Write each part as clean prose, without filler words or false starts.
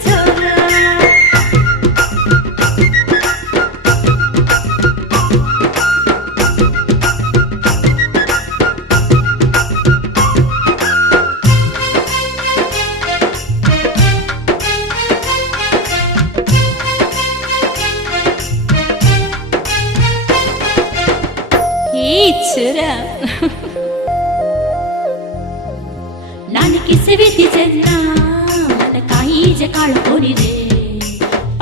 छोरा छोरा ನಾನು ಕಿಸವಿತಿ ಜನ್ನ ಮನ ಕಾಯಿಜ ಕಾಳು ಕೋರಿದೆ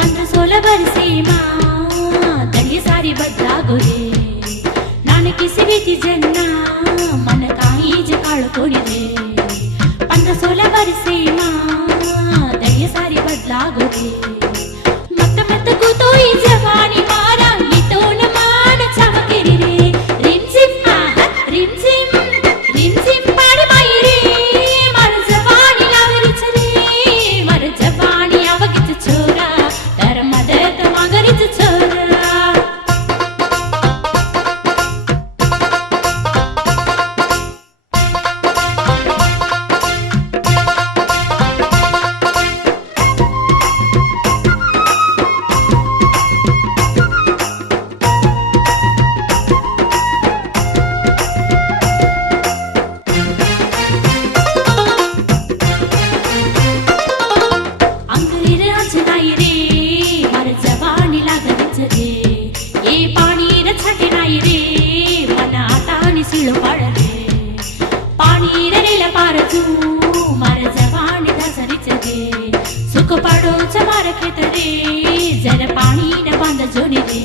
15-16 ವರ್ಷೆ ಮಾ ತಲೆ ಸಾರಿ ಬದಲಾಗೋದೆ ನಾನು ಕಿಸವಿತಿ ಜನ್ನ ಮನ ಕಾಯಿಜ ಕಾಳು ಕೋರಿದೆ 15-16 ವರ್ಷೆ ಮಾ ತಲೆ ಸಾರಿ ಬದಲಾಗೋದೆ ಮತ್ತೆ ಮತ್ತೆ ಕೂತೋಯಿ ಜವಾನಿ ಮಾರ ಗಿತೋನ ಮಾನ ಚಮಕಿರಿ रे रिम झिम रिम झिम रिम झिम पाड़ी माई रे मर जवानी लागरीच रे मर जवानी आवगीच छोरा तर मदत मागरीच छोरा सुख पाडो चमार खेत रे जर पाणी न बांध जोडी रे